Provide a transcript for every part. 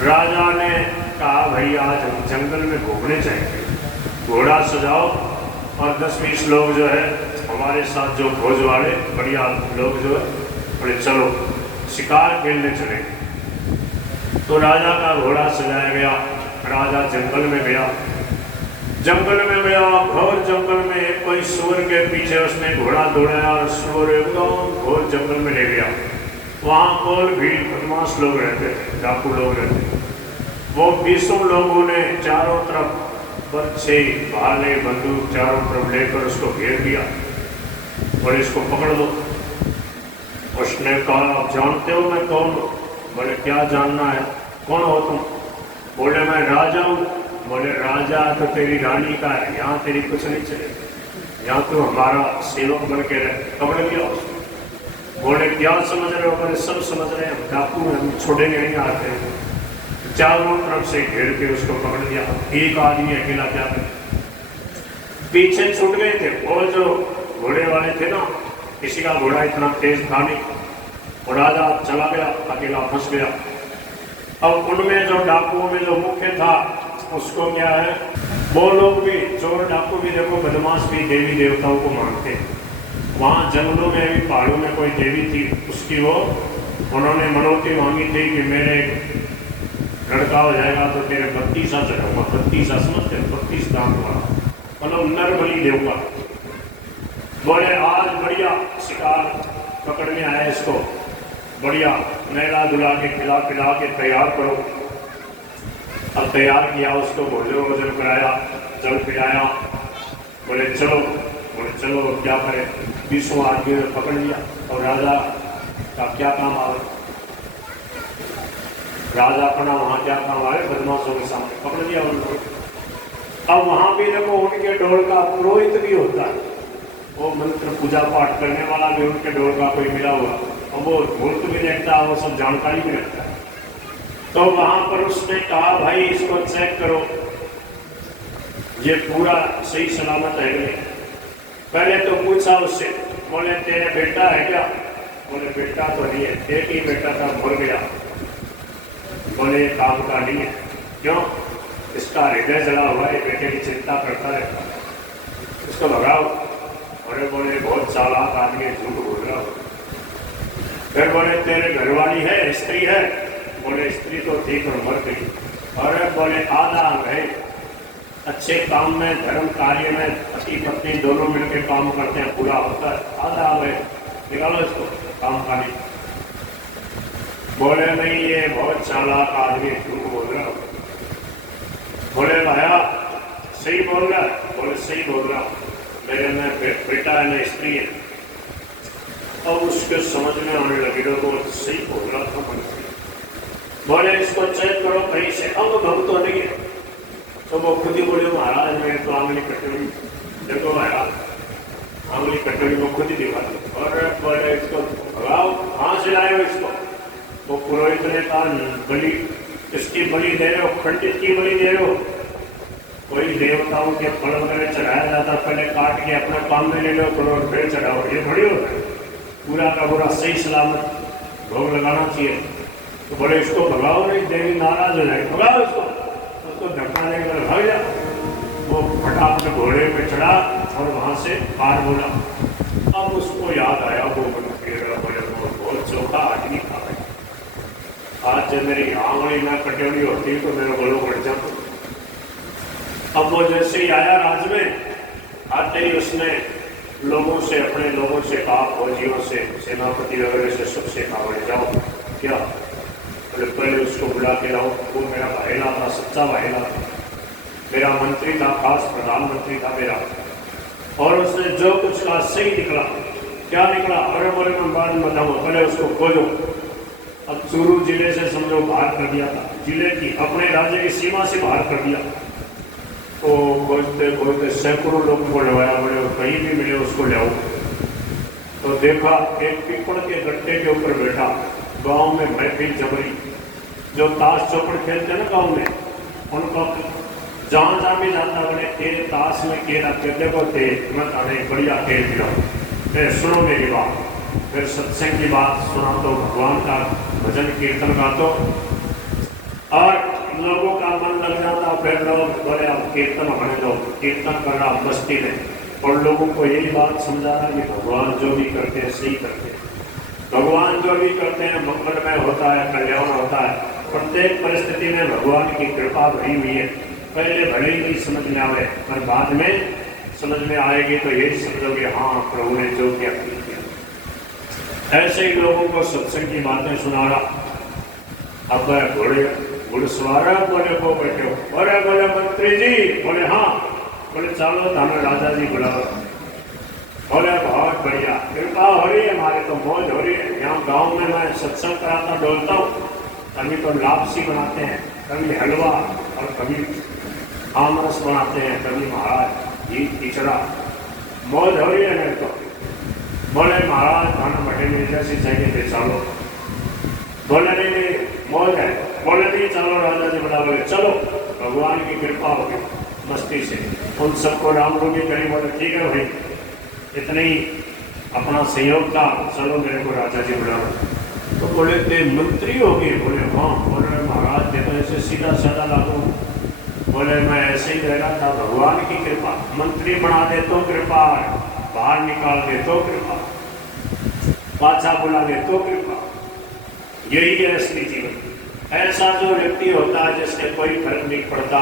राजा ने कहा भाई आज हम जंगल में घूमने जाएंगे, घोड़ा सजाओ और 10-20 लोग जो है हमारे साथ जो भोज वाले बढ़िया लोग जो है बोले चलो शिकार खेलने चलेंगे। तो राजा का घोड़ा सजाया गया, राजा जंगल में गया, घोर जंगल में कोई सूअर के पीछे उसने घोड़ा दौड़ाया और सूअर एकदम घोर जंगल में ले गया। वहाँ कोल भीड़ बदमाश लोग रहते थे, डाकू लोग रहते थे। वो 20 लोगों ने चारों तरफ बच्चे भाले बंदूक चारों तरफ लेकर उसको घेर दिया और इसको पकड़ दो। उसने कहा आप जानते हो मैं कौन हूँ? बोले क्या जानना है, कौन हो तुम? बोले मैं राजा हूँ। बोले राजा तो तेरी रानी का है, यहाँ तेरी कुछ नहीं चलेगा, यहाँ तो हमारा सेवक बन के रहे। पकड़ लिया उसको। बोले क्या समझ रहे हो? बोले सब समझ रहे हैं, हम डाकू हैं, हम छोड़ेंगे नहीं आते हैं। चारों तरफ से घेर के उसको पकड़ लिया। एक आदमी अकेला क्या करे, पीछे छूट गए थे और जो घोड़े वाले थे ना, किसी का घोड़ा इतना तेज था नहीं और राजा चला गया, अकेला फंस गया। अब उनमें जो डाकुओं में जो मुख्य था उसको क्या है, वो लोग भी चोर डाकू भी देखो बदमाश भी देवी देवताओं को मानते हैं। वहाँ जंगलों में भी पहाड़ों में कोई देवी थी, उसकी वो उन्होंने मनौती मांगी थी कि मेरे लड़का हो जाएगा तो तेरे 32 चढ़ाऊंगा। 32 समझते, 32 दांत वाला, मतलब नरबली देव का। बोले आज बढ़िया शिकार पकड़ने आए, इसको बढ़िया नहला धुला के खिला पिला के तैयार करो। अब तैयार किया, उसको भोजन वोजन कराया, जल पिलाया। बोले चलो क्या करें। 20 आदमी ने पकड़ लिया और राजा का क्या काम आवे, राजा अपना वहाँ क्या काम आए, बदमाशों के सामने पकड़ लिया उनको। अब वहाँ भी देखो उनके डोर का पुरोहित भी होता है, वो मंत्र पूजा पाठ करने वाला भी उनके डोर का कोई मिला हुआ, और वो मुहूर्त भी देखता है, वो सब जानकारी भी रखता है। तो वहाँ पर उसने कहा भाई इसको चेक करो, ये पूरा सही सलामत है नहीं। पहले तो पूछा उससे, बोले तेरे बेटा है क्या? बोले बेटा तो नहीं है, एक ही बेटा था मर गया। बोले काम का नहीं है, क्यों? इसका हृदय जला हुआ है, बेटे की चिंता करता रहता है, इसको भगाओ। बोले बहुत चालाक आदमी है, झूठ बोल रहा हो। फिर बोले तेरे घरवाली है, स्त्री है? बोले स्त्री तो थी पर मर गई। अरे बोले आधा अंग है, अच्छे काम में धर्म कार्य में पति पत्नी दोनों मिलकर काम करते हैं, पूरा होता है, आधा अंग है, निकालो इसको काम का नहीं। बोले नहीं ये बहुत चालाक आदमी, झूठ बोल रहा हो। बोले भाया सही बोल रहा है? बोले सही बोल रहा हूँ, मेरे में बेटा है ना स्त्री है। अब उसके समझ में आने लगी तो सही बोल रहा था मंत्री। बोले इसको चेक करो कहीं से अंग भंग तो नहीं है। तो वो खुद ही बोले महाराज मेरे तो आंगली कटोरी देखो महाराज, आंगली कटोरी को खुद ही दिखा दो। और बोले इसको भगाओ, कहाँ से लाए हो इसको? वो पुरोहित ने कहा बलि, इसकी बलि दे रहे हो, खंडित की बलि दे रहे हो। कोई देवताओं के फल वगैरह चढ़ाया जाता, पहले काट के अपने काम में ले लो और फिर चढ़ाओ, ये थोड़ी होता है। पूरा का पूरा सही सलामत भोग लगाना चाहिए। तो बोले इसको भगाओ, नहीं देवी नाराज हो जाएगी, भगाओ इसको। उसको धक्का देकर भाग जा। वो फटाफट घोड़े पे चढ़ा और वहाँ से पार बोला। अब उसको याद आया वो बोले बहुत चौका आदमी था भाई, आज जब मेरी आंगली ना कटोरी होती तो मेरे गोलों कट जाता। अब वो जैसे ही आया राज में, आते ही उसने लोगों से, अपने लोगों से कहा, फौजियों से, सेनापति वगैरह से, सबसे कहा बोले जाओ क्या? बोले पहले उसको बुला के लाओ। वो मेरा भाईला था, सच्चा भाईला था, मेरा मंत्री था, खास प्रधानमंत्री था मेरा। और उसने जो कुछ कहा सही निकला। क्या निकला? अरे बोले मैं बाद में बताऊँगा, पहले उसको खोजो। अब चूरू जिले से समझो बाहर कर दिया था, जिले की अपने राज्य की सीमा से बाहर कर दिया। तो खोजते खोजते सैकड़ों लोगों को लगाया, बोले कहीं भी मिले उसको ले आओ। तो देखा एक पीपल के गट्टे के ऊपर बैठा, गांव में महफिल जम रही। जो ताश चौपड़ खेलते हैं ना गांव में, उनका जहाँ जहाँ भी जाता बोले तेरे ताश में केरा के देखो तेल मत आने, बढ़िया तेल पिलाओ। फिर सुनो मेरी बात, फिर सत्संग की बात सुना तो भगवान का भजन कीर्तन गा तो। और फिर लो, बोले अब कीर्तन होने दो, कीर्तन कर रहा मस्ती में, और लोगों को यही बात समझा रहा कि भगवान जो भी करते हैं सही करते हैं, भगवान जो भी करते हैं मंगलमय होता है, कल्याण होता है। प्रत्येक परिस्थिति में भगवान की कृपा भरी हुई है। पहले भले ही नहीं समझ में आवे, पर बाद में समझ में आएगी तो यही समझोगे हाँ प्रभु ने जो किया किया। ऐसे ही लोगों को सत्संग की बातें सुना रहा। अब घोड़े घुड़सवार बोले को बैठे हो, बोले बोले मंत्री जी, बोले हाँ, बोले चलो थाने राजा जी बुलाओ। बोले बहुत बढ़िया, कृपा हो रही है, हमारे तो मौज हो रही है। यहाँ गांव में मैं सत्संग कराता डोलता हूँ, कभी तो लापसी बनाते हैं, कभी हलवा और कभी आमरस बनाते हैं, कभी महाराज घी खिचड़ा, मौज हो रही है मेरे को। बोले महाराज खाना भट्टे में जैसी चाहिए थे चलो। बोले नहीं नहीं मौज है। बोले नहीं चलो राजा जी बना बोले चलो, भगवान की कृपा होगी मस्ती से। उन सबको राम रोगी करी, बोले ठीक है भाई, इतने ही अपना सहयोग था, चलो मेरे को राजा जी बुला। तो बोले थे मंत्री हो गए? बोले हाँ। बोले महाराज देखो ऐसे सीधा साधा लागू। बोले मैं ऐसे ही रह रहा था, भगवान की कृपा, मंत्री बना दे तो कृपा, बाहर निकाल दे तो कृपा, पाछा बुला दे तो कृपा। यही है असली जीवन। ऐसा जो व्यक्ति होता है जिससे कोई फर्क नहीं पड़ता,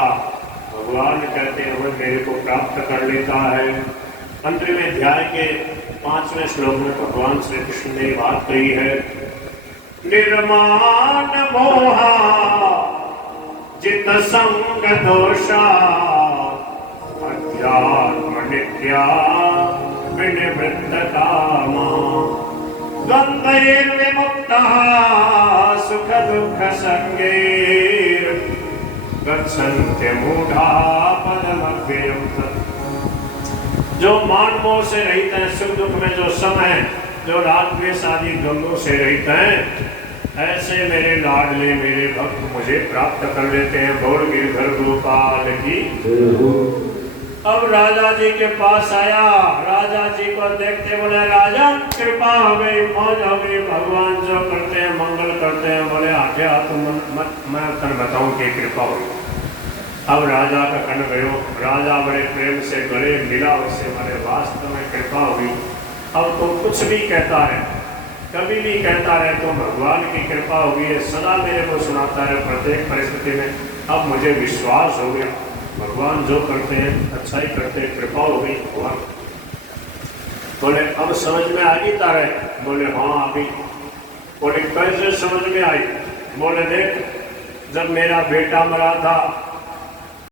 भगवान कहते हैं वह मेरे को प्राप्त कर लेता है। अंतरिम अध्याय के 5वें श्लोक में भगवान श्री कृष्ण ने बात कही है, निर्माण मोहा जित संग दोषा अध्यात्म नित्या विनिवृत्त कामा द्वंद्वैर्विमुक्तः सुख दुःख संगैर् गच्छन्ति मूढाः पदमव्ययम्। जो मान मोह से रहित है, सुख दुख में जो सम है, जो राग द्वेष आदि द्वंद्वों से रहित हैं, ऐसे मेरे लाडले मेरे भक्त मुझे प्राप्त कर लेते हैं। बोल गिरधर गोपाल की। अब राजा जी के पास आया, राजा जी को देखते बोले राजा कृपा हो गई, मौज हो गई, भगवान जो करते हैं मंगल करते हैं। बोले आगे आ तुम मैं तन बताऊं कि कृपा हो गई। अब राजा का कन गयो, राजा बड़े प्रेम से गले मिला उससे, बोले वास्तव में कृपा हुई। अब तो कुछ भी कहता है, कभी भी कहता रहे तो भगवान की कृपा हुई है, सदा मेरे को सुनाता है प्रत्येक परिस्थिति में। अब मुझे विश्वास हो गया भगवान जो करते हैं अच्छा ही करते हैं, कृपा हो गई भगवान। बोले अब समझ में आ गई तारे? बोले हाँ आ गई। बोले कैसे समझ में आई? बोले देख जब मेरा बेटा मरा था